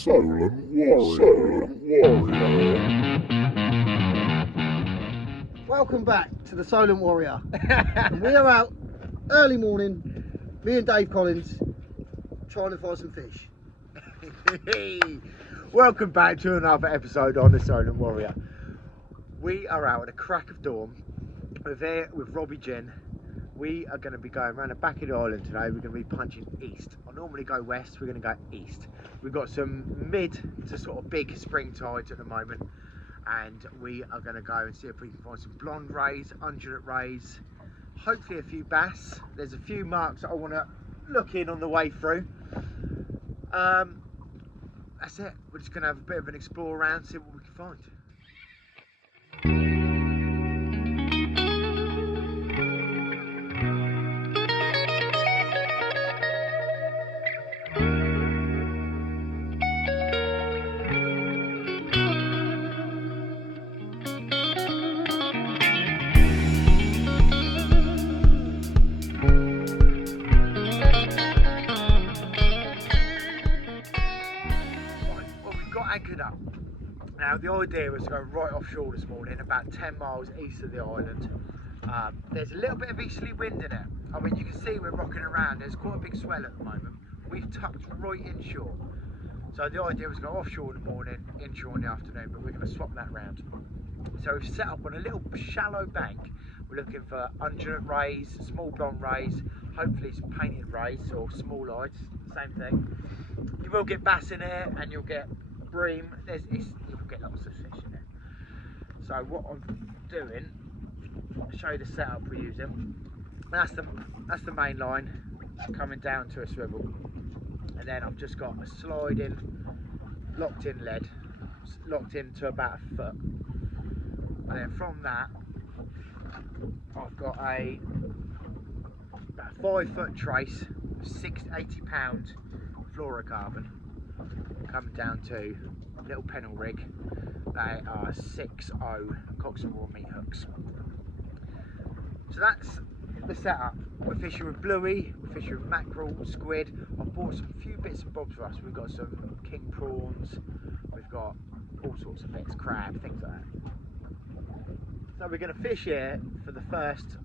Solent Warrior. Welcome back to the Solent Warrior. And we are out early morning, me and Dave Collins, trying to find some fish. Welcome back to another episode on the Solent Warrior. We are out at the crack of dawn. We're there with Robbie Jen. We are going to be going around the back of the island today. We're going to be punching east. I normally go west, we're going to go east. We've got some mid to sort of big spring tides at the moment, and we are going to go and see if we can find some blonde rays, undulate rays, hopefully a few bass. There's a few marks that I want to look in on the way through. That's it. We're just going to have a bit of an explore around, see what we can find. Anchored up. Now the idea was to go right offshore this morning, about 10 miles east of the island. There's a little bit of easterly wind in it. I mean, you can see we're rocking around. There's quite a big swell at the moment. We've tucked right inshore. So the idea was to go offshore in the morning, inshore in the afternoon, but we're going to swap that round. So we've set up on a little shallow bank. We're looking for undulate rays, small blonde rays, hopefully some painted rays or small lights, same thing. You will get bass in here and you'll get bream. You'll get lots of fish in there. So what I'm doing, I'll show you the setup we're using. That's the main line coming down to a swivel, and then I've just got a sliding locked in lead, locked into about a foot, and then from that I've got about a 5 foot trace of 80 pound fluorocarbon coming down to a little pennel rig. They are 6.0 Cox and Raw meat hooks. So that's the setup. We're fishing with bluey, we're fishing with mackerel, squid. I've bought some few bits and bobs for us. We've got some king prawns, we've got all sorts of bits, crab, things like that. So we're going to fish here for the first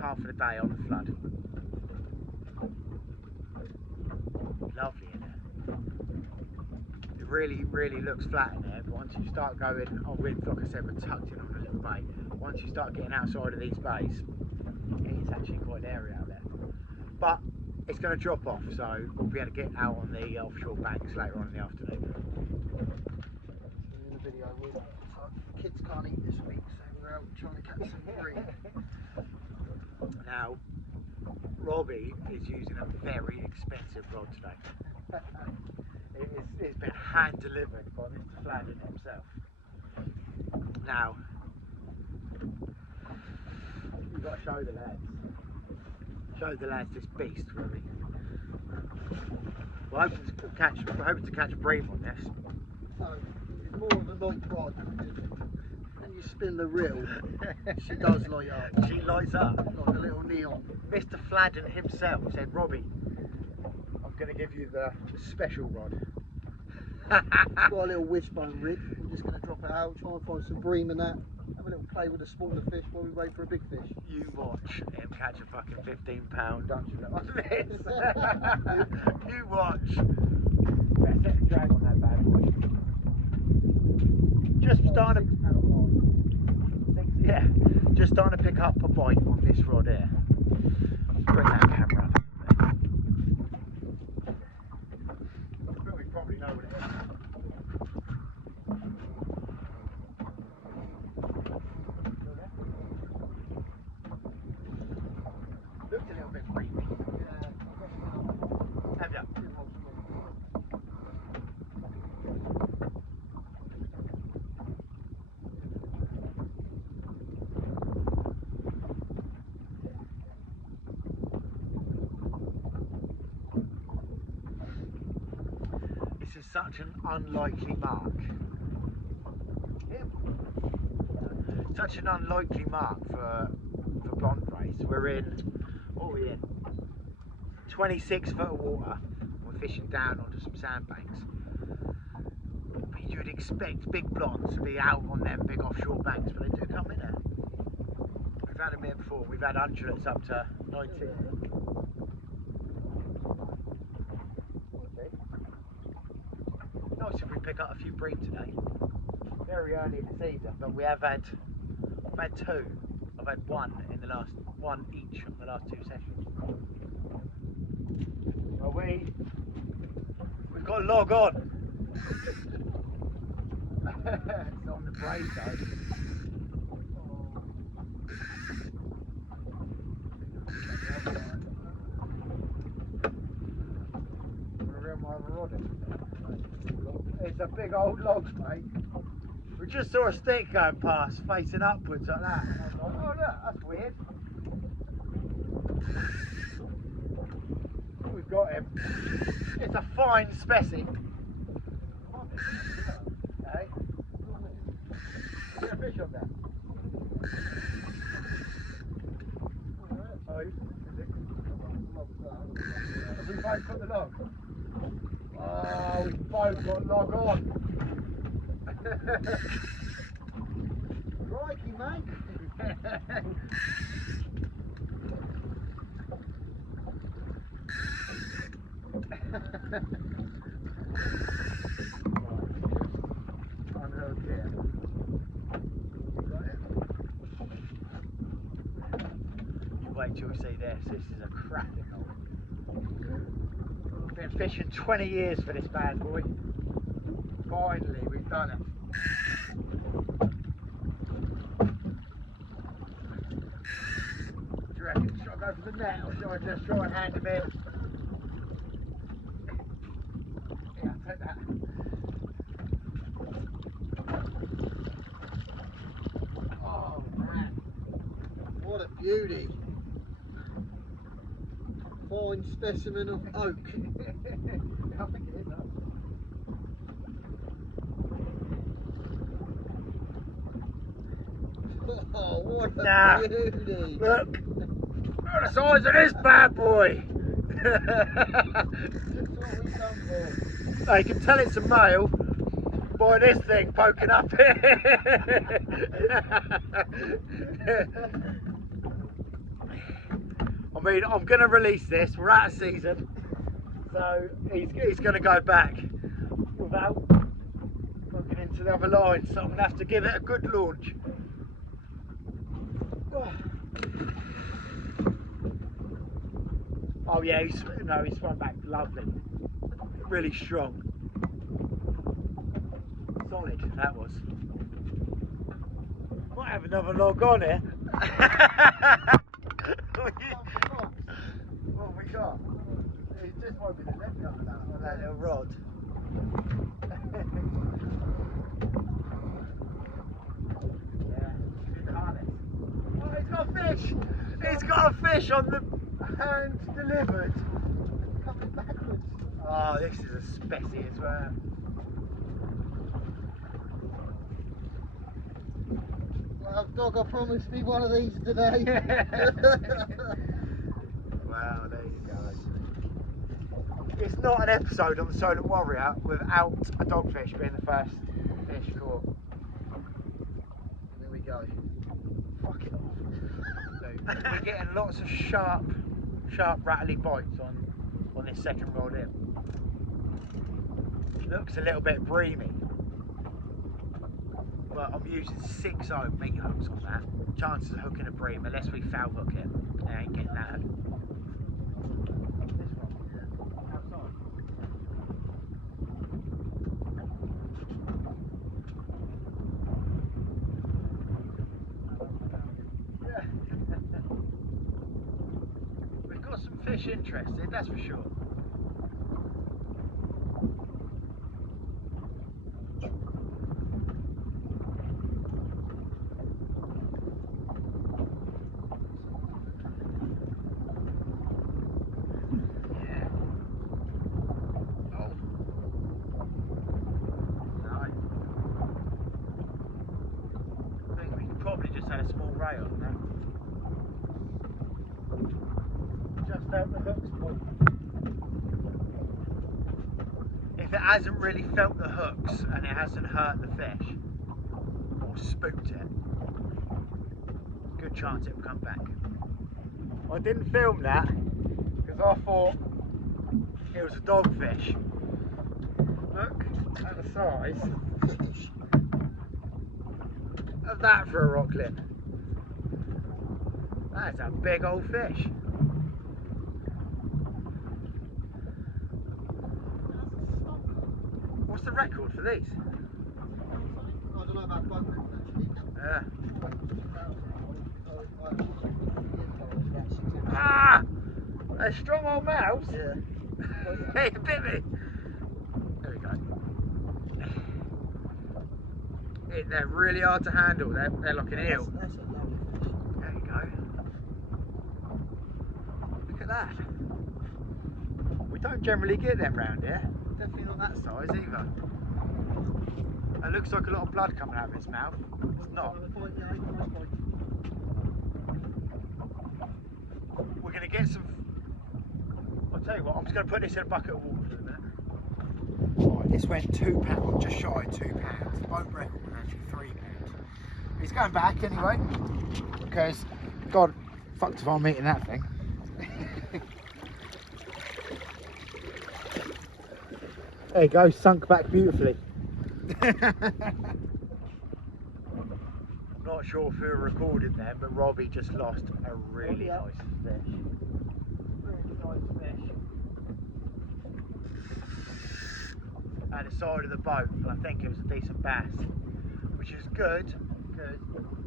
half of the day on the flood. Lovely in there. It really looks flat in there, but once you start going on with, like I said, we're tucked in on a little bay. Once you start getting outside of these bays, it's actually quite an area out there. But it's going to drop off, so we'll be able to get out on the offshore banks later on in the afternoon. In the video, kids can't eat this week, so we're out trying to catch some bream. Now, Robbie is using a very expensive rod today. It's been hand delivered by Mr. Flandin himself. Now, you've got to show the lads. Show the lads this beast, Robbie. We're hoping to catch a bream on this. So, it's more of a light rod. And you spin the reel, she does light up. She lights up. Like a little neon. Mr. Flandin himself said, Robbie, I'm going to give you the special rod. It's got a little wishbone rig. We're just going to drop it out, try and find some bream and that. Have a little play with the smaller fish while we wait for a big fish. You watch him catch a fucking 15-pound undulate on this. You watch. Yeah, set the drag on that bad boy. Just starting to pick up a bite on this rod here. Bring that camera up. But we probably know what it is. Looked a little bit creepy. Have you? This is such an unlikely mark. Such an unlikely mark for blonde rays. We're in, what are we in? 26 foot of water. We're fishing down onto some sandbanks. you'd expect big blondes to be out on them big offshore banks, but they do come in there. We've had them here before. We've had undulates up to 19. Nice if we pick up a few bream today. Very early in the season, but I've had two. I've had one each on the last 2 sessions. Well, we've got to log on. It's on the braid though. It's a big old log, mate. We just saw a stick going past, facing upwards like that. And I was like, oh look, that's weird. We've got him. It's a fine species. Hey? Is there a fish on there? Oh, is it? Have we both got the log? Oh, we both got log on. Crikey, mate. Unhook here. You wait till you see this. This is a cracking hole. Been fishing 20 years for this bad boy. Finally, we've done it. What do you reckon? Should I go for the net or should I just try and hand him in? Yeah, I'll take that. Oh man, What a beauty. Fine specimen of oak. I think it is that. Oh, what a Nah. beauty. Look at the size of this bad boy. Just what we come for. Now you can tell it's a male by this thing poking up here. I mean, I'm going to release this. We're out of season, so he's going to go back without looking into the other line. So I'm going to have to give it a good launch. Oh yeah, he's swum back lovely, really strong, solid. That was. Might have another log on here. What we got? It just might be the net coming out on that little rod. Yeah, in the harness. Oh, he's got a fish! He's got a fish on the hand delivered. Coming backwards. Oh, this is a specie as well. Well, dog, I promised me one of these today. Wow, there you go. It's not an episode on the Solent Warrior without a dogfish being the first fish caught. There we go. Fuck it off. We're getting lots of sharp, rattly bites on this second rod in. Looks a little bit breamy. But I'm using 6-0 meat hooks on that. Chances of hooking a bream, unless we foul hook it, I ain't getting that. This one, outside. Yeah. We've got some fish interested, that's for sure. Had a small ray on there. Just out the hooks pull. If if it hasn't really felt the hooks and it hasn't hurt the fish or spooked it, good chance it will come back. I didn't film that because I thought it was a dogfish. Look at the size of that for a rocklet. That's a big old fish. What's the record for these? I don't know about the boat record actually. Yeah. Ah! They're strong old mouths. Yeah. Hey, it bit me. There we go. They're really hard to handle. They're like an eel. That's a lovely fish. There you go. Look at that. We don't generally get them round here. Definitely not that size either. It looks like a lot of blood coming out of its mouth. It's not. We're going to get some. I'll tell you what, I'm just going to put this in a bucket of water in a minute. Right, this went £2, just shy of £2. Boat record was actually £3. He's going back anyway, because God, fucked if I'm eating that thing. There you go, sunk back beautifully. I'm not sure if we were recording then, but Robbie just lost a really nice fish. Really nice fish. At the side of the boat, and I think it was a decent bass, which is good because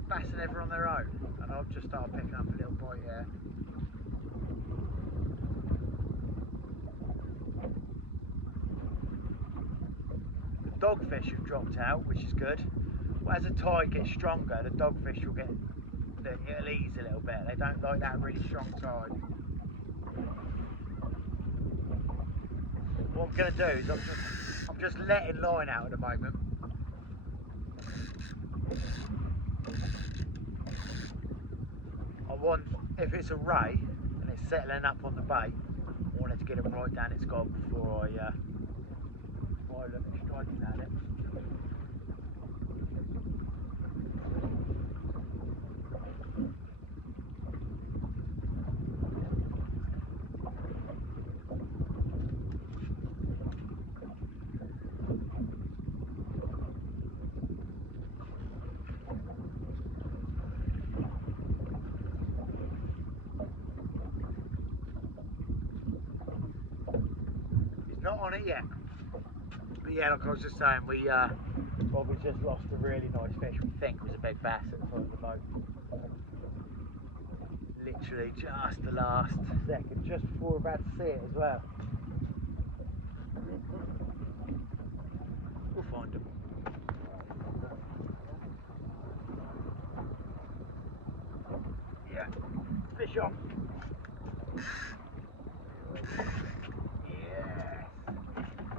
bass are never on their own, and I've just started picking up a little bite here. The dogfish have dropped out, which is good. But as the tide gets stronger, the dogfish will it'll ease a little bit. They don't like that really strong tide. What I'm going to do is I'm just letting line out at the moment. I want, if it's a ray and it's settling up on the bait, I wanted to get it right down its gob before I look at striking at it. Not on it yet, but yeah, like I was just saying, we just lost a really nice fish. We think was a big bass at the front of the boat. Literally just the last second, just before we're about to see it as well. We'll find him. Yeah, fish on.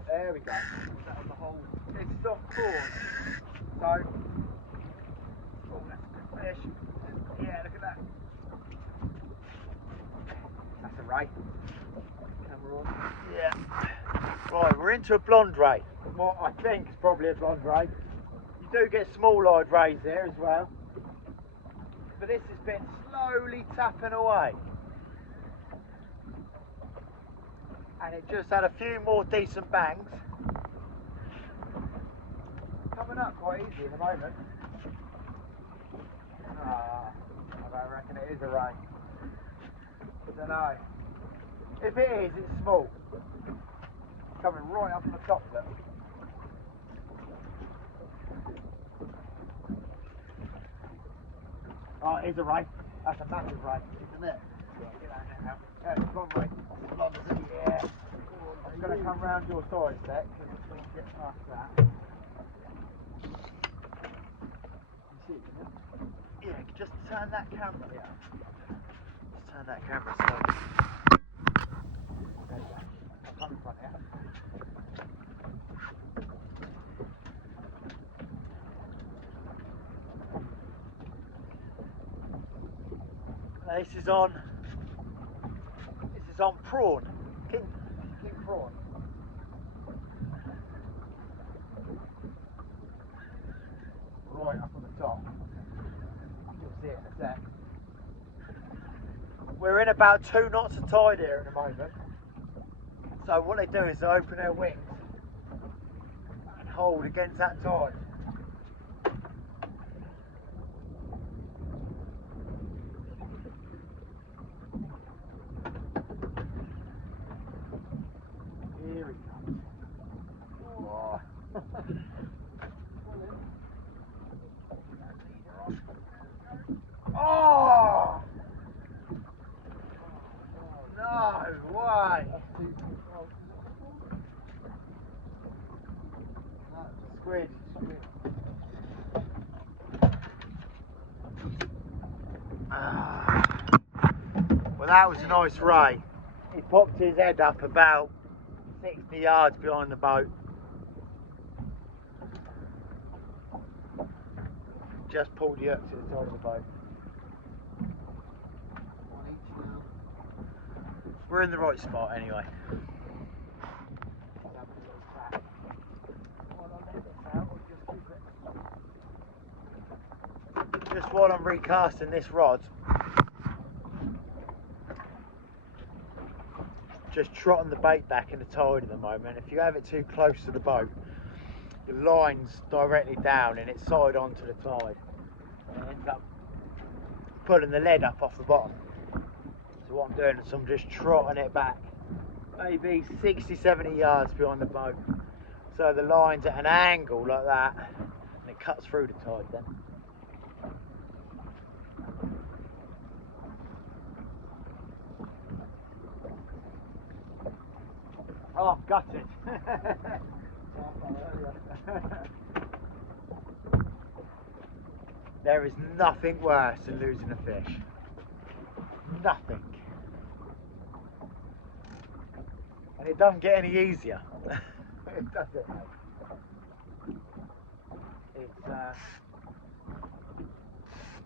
There we go. That was the whole. It's on prawn. So, oh, that's a good fish. Yeah, look at that. That's a ray. Camera on. Yeah. Right, we're into a blonde ray. What I think is probably a blonde ray. You do get small-eyed rays there as well. But this has been slowly tapping away. And it just had a few more decent bangs. Coming up quite easy at the moment. I don't reckon it is a ray. I don't know. If it is, it's small. Coming right up on the top of it. Oh, it is a ray. That's a massive ray, isn't it? Yeah, it's one ray. Yeah. I'm going to come round your side a sec, because I'm going to get past that. You see it, can you? Yeah, just turn that camera. Yeah. Just turn that camera slowly. There you go. I'll come in front here. Now this is on prawn. King prawn. right up on the top. You'll see it in a sec. We're in about 2 knots of tide here at the moment. So what they do is they open their wings and hold against that tide. Here he comes. Oh. Oh! No way! Squid. Well, that was a nice ray. He popped his head up about 60 yards behind the boat. Just pulled the hook to the side of the boat. We're in the right spot anyway. Just while I'm recasting this rod, just trotting the bait back in the tide at the moment. If you have it too close to the boat, the line's directly down and it's side onto the tide. And it ends up pulling the lead up off the bottom. So what I'm doing is I'm just trotting it back, maybe 60, 70 yards behind the boat. So the line's at an angle like that, and it cuts through the tide then. Oh, gutted. There is nothing worse than losing a fish. Nothing. And it doesn't get any easier. It doesn't.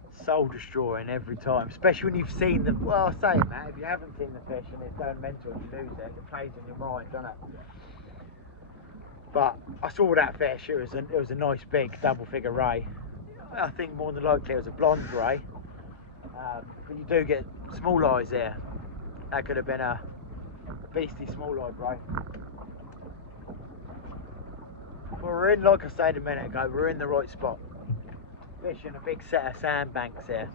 It's soul destroying every time, especially when you've seen them. Well, saying that, if you haven't seen the fish and it's going mental and you lose it, it plays in your mind, doesn't it? But I saw that fish. It was a nice big double figure ray. I think more than likely it was a blonde ray. But you do get small eyes here. That could have been a beastly small eyed ray. But we're in, like I said a minute ago, we're in the right spot. Fishing a big set of sandbanks here.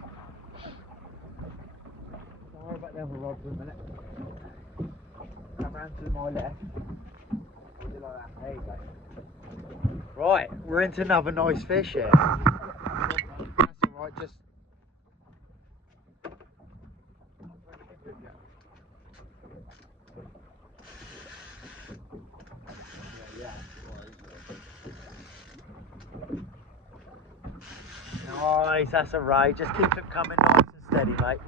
Don't worry about the other rod for a minute. Come round to my left. Like that. There you go. Right, we're into another nice fish here. That's alright, just nice, that's a ray. Just keep it coming nice and steady, mate.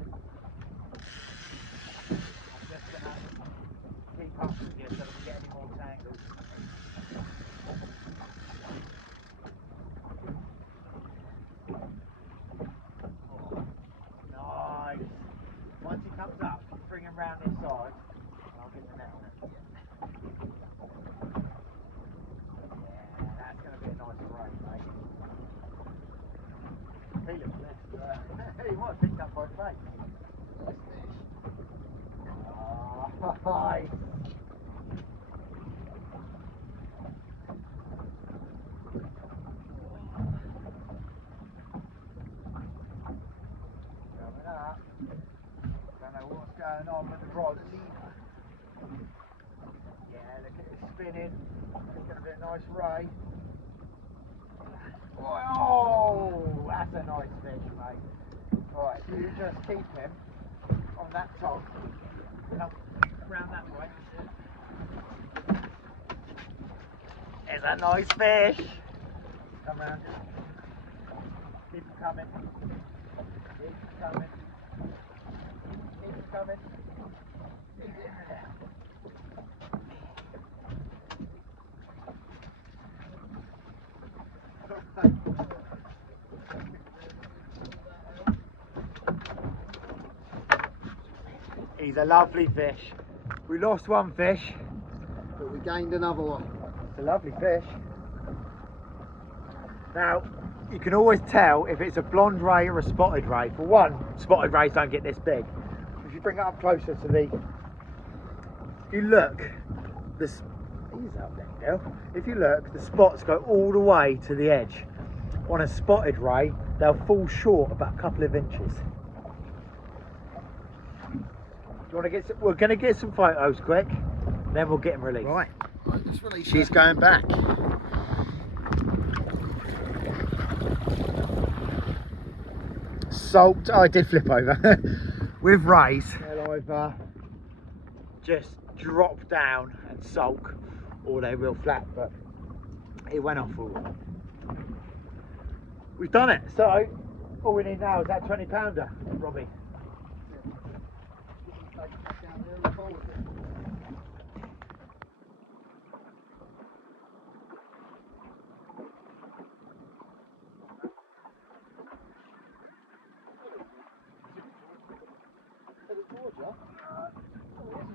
Keep up with you so that we get any more tangles. Nice. Once he comes up, bring him round this side and I'll get the net on it. Yeah, that's going to be a nice ray, mate. He looks blessed. He might have picked up both mates. Nice fish. Oh, nice. Coming up. Don't know what's going on with the rod either. Yeah, look at it spinning. It's going to be a nice ray. Oh, that's a nice fish, mate. Right, you just keep him on that top. Come round that way. It's a nice fish. Come round. Keep him coming. Keep him coming. Keep him coming. He's a lovely fish. We lost one fish, But we gained another one. it's a lovely fish. Now, you can always tell if it's a blonde ray or a spotted ray. For one, spotted rays don't get this big. If you bring it up closer to the, if you look, this, ease up then, girl. If you look, the spots go all the way to the edge. On a spotted ray, they'll fall short about a couple of inches. Do you want to get some, we're going to get some photos quick, then we'll get them released. Right, let's release. She's going back. Salt, oh, I did flip over. With rays, they'll either just drop down and sulk, or they will flap, but it went off all right. We've done it, so all we need now is that 20 pounder, Robbie.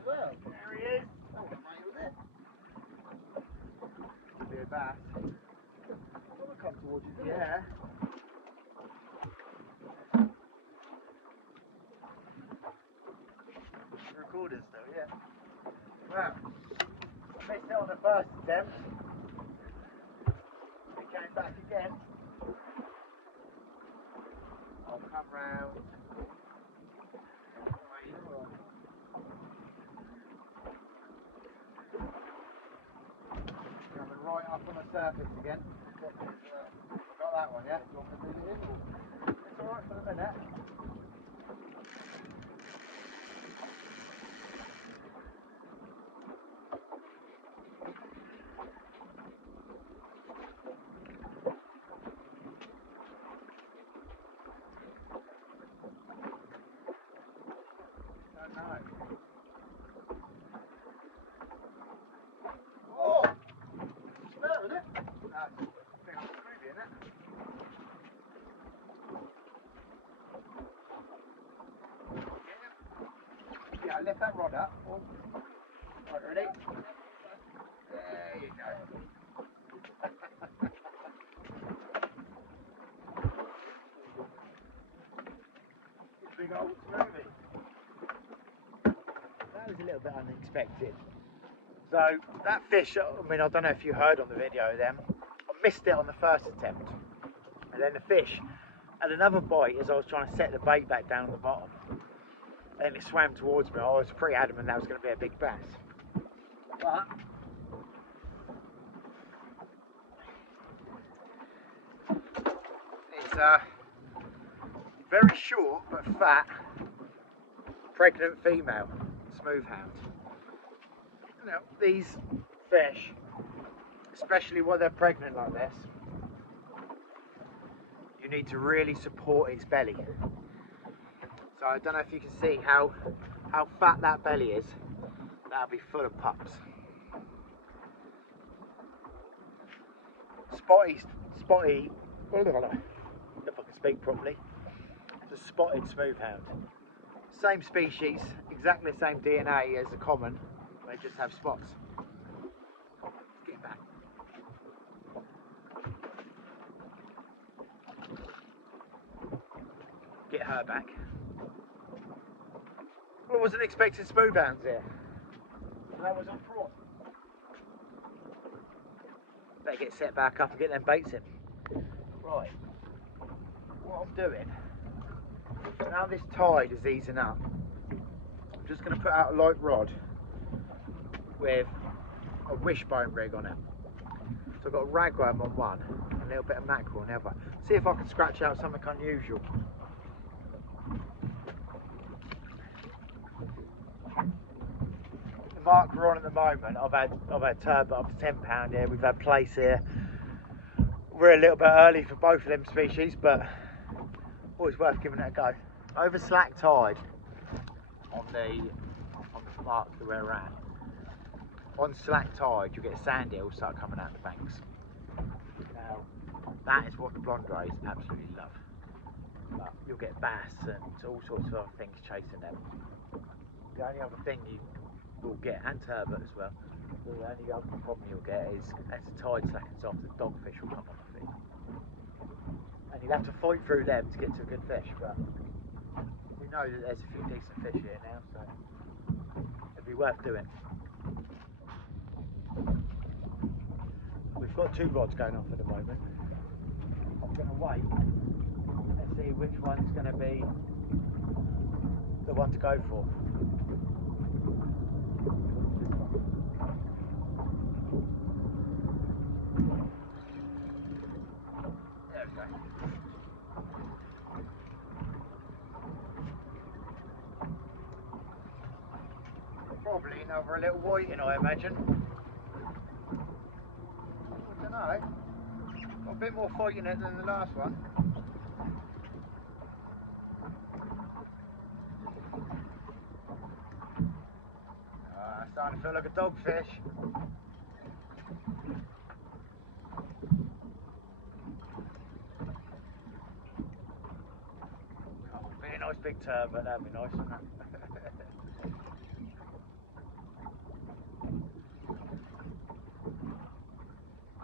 There he is. Be a bass. Come towards you. Yeah. Recording still, yeah. Wow. Missed it on the first attempt. It came back again. I'll come round. Coming right up on the surface again. Got that one, yeah? Do you want me to move it in? It's alright for the minute. Don't know. Oh! There, isn't it? That's a big old screwby, isn't it? Yeah, lift that rod up. Oh. Right, ready? There you go. Big old smoothie. That was a little bit unexpected. So that fish, I mean, I don't know if you heard on the video then, I missed it on the first attempt. And then the fish had another bite as I was trying to set the bait back down at the bottom. And it swam towards me. I was pretty adamant that was going to be a big bass. But it's a very short but fat pregnant female smooth hound. Now these fish, especially when they're pregnant like this, you need to really support its belly. So I don't know if you can see how fat that belly is. That'll be full of pups. Spotty, if I can speak properly, it's a spotted smooth hound. Same species, exactly the same DNA as the common, they just have spots. Get back. Get her back. Well, I wasn't expecting smooth hounds here. That was on prawn. Better get set back up and get them baits in. Right. What I'm doing, now this tide is easing up, I'm just going to put out a light rod with a wishbone rig on it. So I've got a ragworm on one, and a little bit of mackerel on the other. See if I can scratch out something unusual. The mark we're on at the moment, I've had turbot up to £10 here, we've had place here. We're a little bit early for both of them species, but always worth giving it a go. Over slack tide on the mark that we're at. On slack tide, you get sand hills start coming out the banks. Now, that is what the blonde rays absolutely love. But you'll get bass and all sorts of other things chasing them. The only other thing you will get, and turbot as well, the only other problem you'll get is as the tide slackens off, the dogfish will come on the feed. and you'll have to fight through them to get to a good fish, but we know that there's a few decent fish here now, so it'd be worth doing. We've got 2 rods going off at the moment. I'm going to wait and see which one's going to be the one to go for. There we go. Probably another little whiting, I imagine. I don't know. Got a bit more fight in it than the last one. Starting to feel like a dogfish. Oh, be a nice big turbot, that'd be nice, wouldn't it?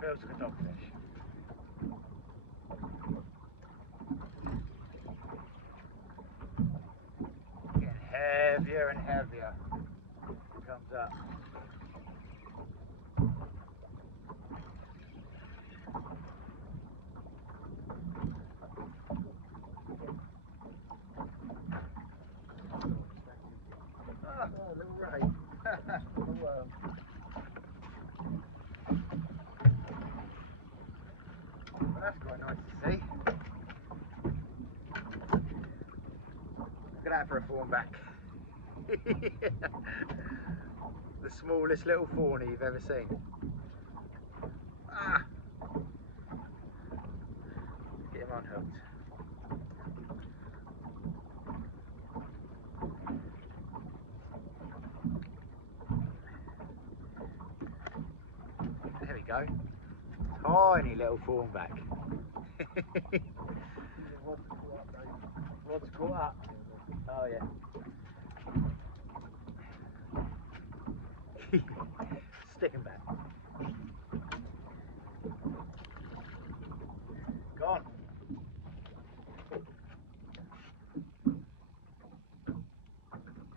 Feels like a dogfish. Getting heavier and heavier. Comes up. Oh, little ray. Little worm. Well, that's quite nice to see. Look at that for a fawnback. The smallest little fawny you've ever seen. Ah! Get him unhooked. There we go. Tiny little fawnback. Rod's caught up. Oh yeah. Sticking back. Gone.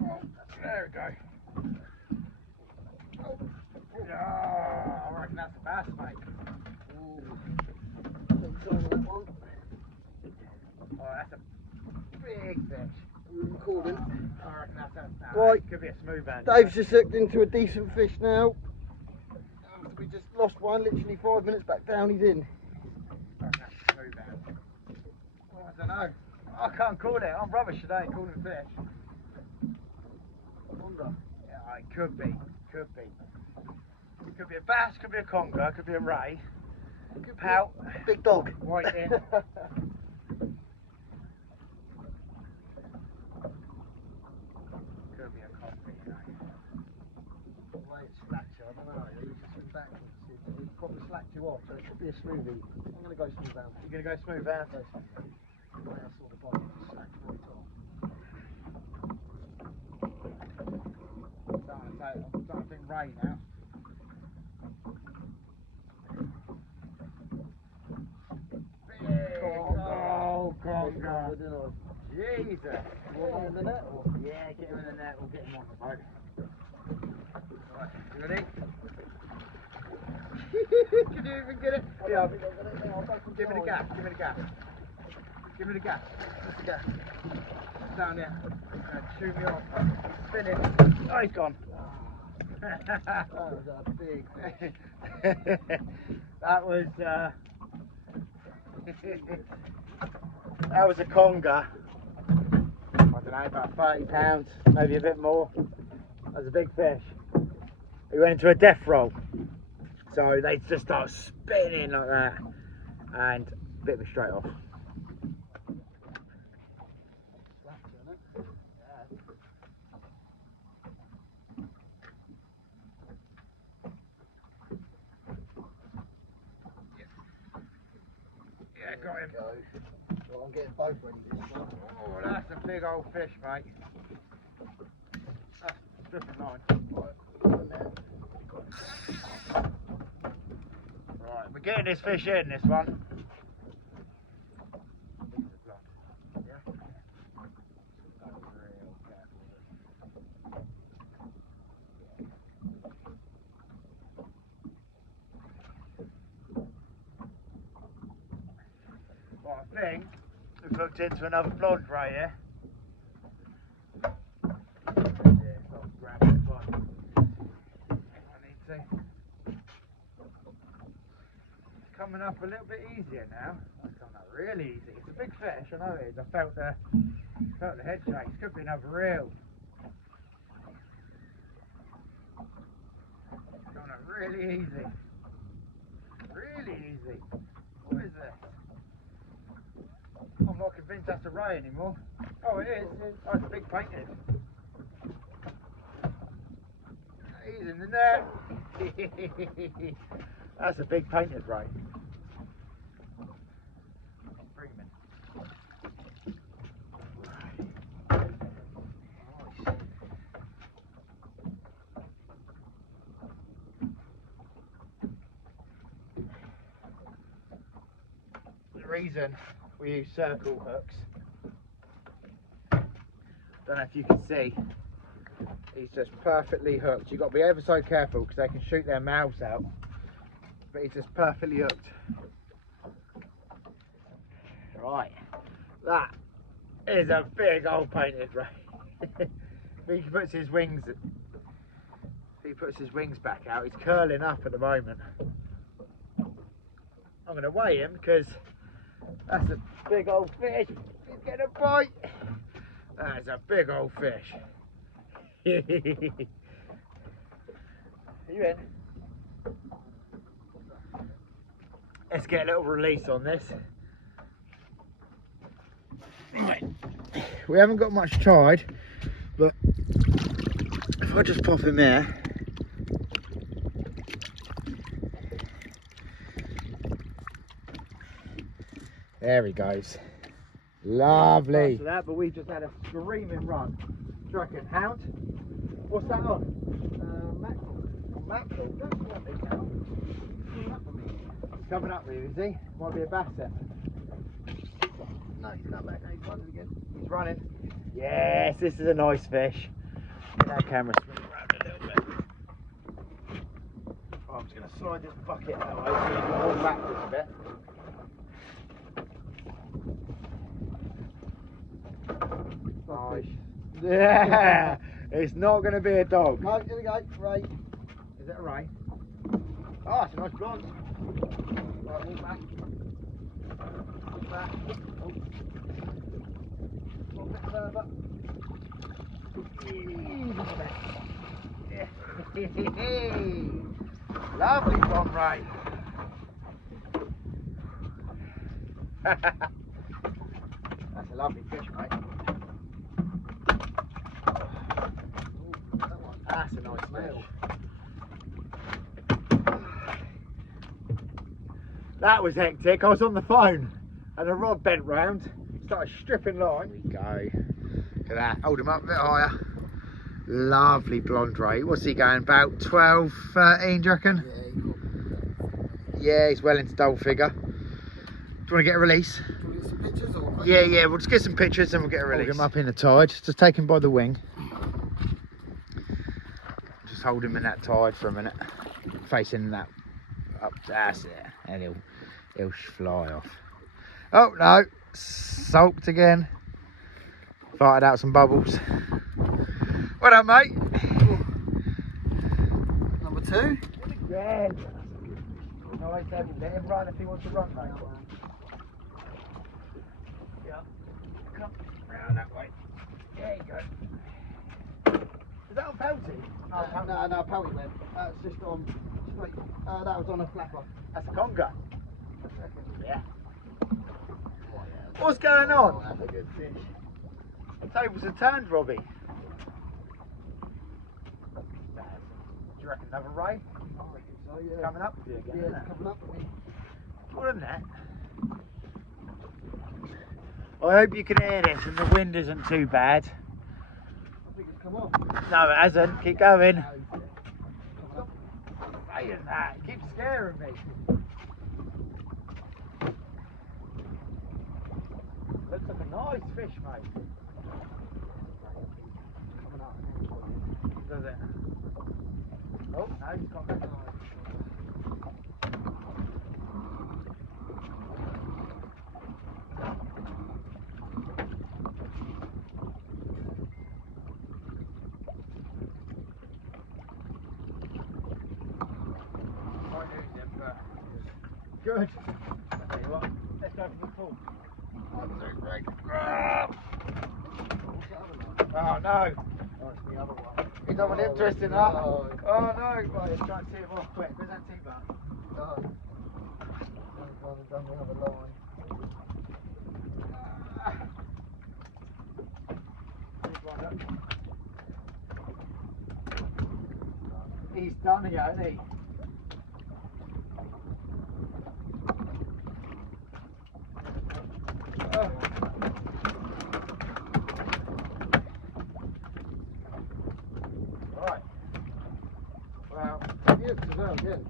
Oh, there we go. Oh, I reckon that's a bass, mate. Ooh. Big size on that one. Oh, that's a big fish. We're recording. I reckon that's a Right. Could be a smooth hand. Dave's just looked into a decent fish now. We just lost one, literally 5 minutes back down, he's in. I reckon that's a smooth hand. Well, I don't know. I can't call it. I'm rubbish today calling fish. Wonder. Yeah, it could be. Could be. It could be a bass, could be a conger, could be a ray. Pout. Big dog. Right in. Could be a conger, you know. The way it's slacked you, I don't know. He's just been backwards. He's probably slacked you off, so it could be a smoothie. I'm going to go smooth out. You're going to go smooth out? The way I saw the body, it just slacked right off. I'm starting to think ray now. Oh, conger. Jesus. You want him in the net? Or? Yeah, get him in the net, we'll get him on the boat. Right, you ready? Can you even get it? Yeah, I think I've got it now. give me the gas, give me the gas. Give me the gas. That's the gas. Down there. Shoot me off. Spin it. Oh, he's gone. That was a big fish. That was that was a conger. I don't know, about 30 pounds, maybe a bit more. That was a big fish. He went into a death roll. So they just start spinning like that and bit me straight off. Yeah, got him. Well, I'm getting both ready this time. Oh, that's a big old fish, mate. That's a different line. Right, we're getting this fish in, this one. think we've hooked into another blonde right here. Yeah, it's not grabbing the one. I need to. It's coming up a little bit easier now. It's coming up really easy. It's a big fish, I know it is. I felt the head shakes. Could be another reel. It's coming up really easy. Really easy. What is this? I'm not convinced that's a ray anymore. Oh, it is. Oh, it's a big painted. He's in the net. That's a big painted ray. Freeman. Nice. The reason we use circle hooks, don't know if you can see, he's just perfectly hooked. You've got to be ever so careful because they can shoot their mouths out, but he's just perfectly hooked. Right, that is a big old painted ray. He puts his wings back out, he's curling up at the moment. I'm going to weigh him because that's a big old fish. He's getting a bite. That is a big old fish. Are you in? Let's get a little release on this. Right. We haven't got much tide, but if I just pop him there. There he goes. Lovely. After that, but we just had a screaming run. Do you reckon, hound? What's that on? Mackerel. On mackerel? That's lovely now. He's coming up with me. He's coming up with you, is he? Might be a bass then. No, he's come back now, he's running again. He's running. Yes, this is a nice fish. Get that camera swing around a little bit. Oh, I'm just going to slide this bucket out of the way so you can hold backwards a bit. Nice. Yeah, it's not going to be a dog. No, here we go, ray. Is it a ray? Oh, it's a nice blonde. Right, walk back. Walk back. Oh. One bit further. Lovely blonde ray. That's a lovely fish, mate. That's a nice fish. That was hectic. I was on the phone and the rod bent round. Started stripping line. There we go. Look at that. Hold him up a bit higher. Lovely blonde ray. What's he going? About 12, 13, do you reckon? Yeah, he's well into double figure. Do you want to get a release? Can we get some pictures or? Yeah, we'll just get some pictures and we'll get a release. Hold him up in the tide. Just take him by the wing. Just hold him in that tide for a minute. Facing that up. That's it. And he'll fly off. Oh no, sulked again. Farted out some bubbles. Well done, mate. Number 2. Yeah. Nice, let him run if he wants to run, mate. Yeah. Come round that way. There you go. Is that on Pelty? No, Pelty went. That's just on straight. That was on a flapper. That's a conger. Yeah. What's going on? That's a good fish. The tables have turned, Robbie. Do you reckon another ray? I reckon so, yeah. Coming up with you again, isn't Yeah, it? coming up with me. More than that. I hope you can hear this and the wind isn't too bad. I think it's come off. No, it hasn't. Keep going. No, it's coming up. Saying that, it keeps scaring me. Looks like a nice fish, mate. Coming up. Does it? Oh, no, he's gone back. good. Tell you what, let's go for the pull. Oh no! Oh, it's the other one. You don't want him twisting up. Oh no! Right, let's try and tee him off quick. Where's that tee bar? No. I've done the other line. He's done it, hasn't he? Right. Well, Yeah, as well, again.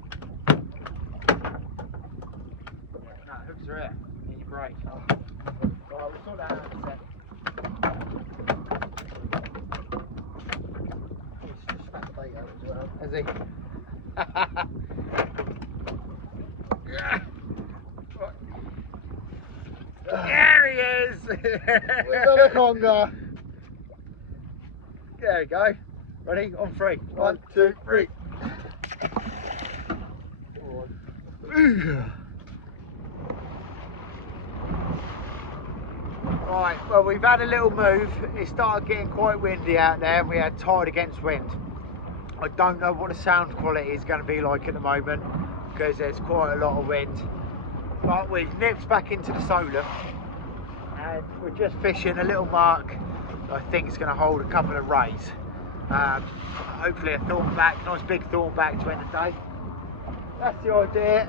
no, hooks are here. Need your brake. Right, we'll sort that out in a sec. He's just spat the bait out as well. Has he? There he is! We've got a conger. There we go. Ready? On three. 1, 2, 3. Right, well, we've had a little move. It started getting quite windy out there. We had tide against wind. I don't know what the sound quality is going to be like at the moment because there's quite a lot of wind. But we've nipped back into the Solent and we're just fishing a little mark that I think is going to hold a couple of rays. Hopefully a thornback, nice big thornback to end the day. That's the idea.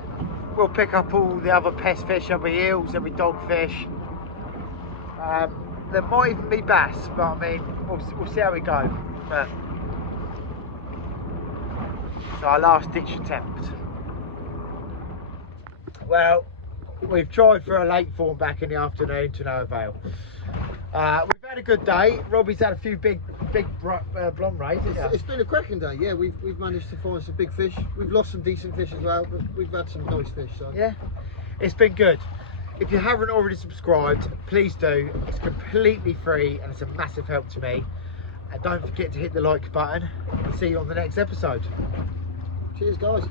We'll pick up all the other pest fish, there'll be eels, there'll be dogfish. There might even be bass, but I mean, we'll see how we go. But it's our last ditch attempt. Well, we've tried for a late thornback in the afternoon to no avail. We've had a good day. Robbie's had a few big blonde rays, hasn't he? It's been a cracking day, yeah. We've managed to find some big fish. We've lost some decent fish as well, but we've had some nice fish. So Yeah, it's been good. If you haven't already subscribed, please do. It's completely free and it's a massive help to me. And don't forget to hit the like button. I'll see you on the next episode. cheers, guys.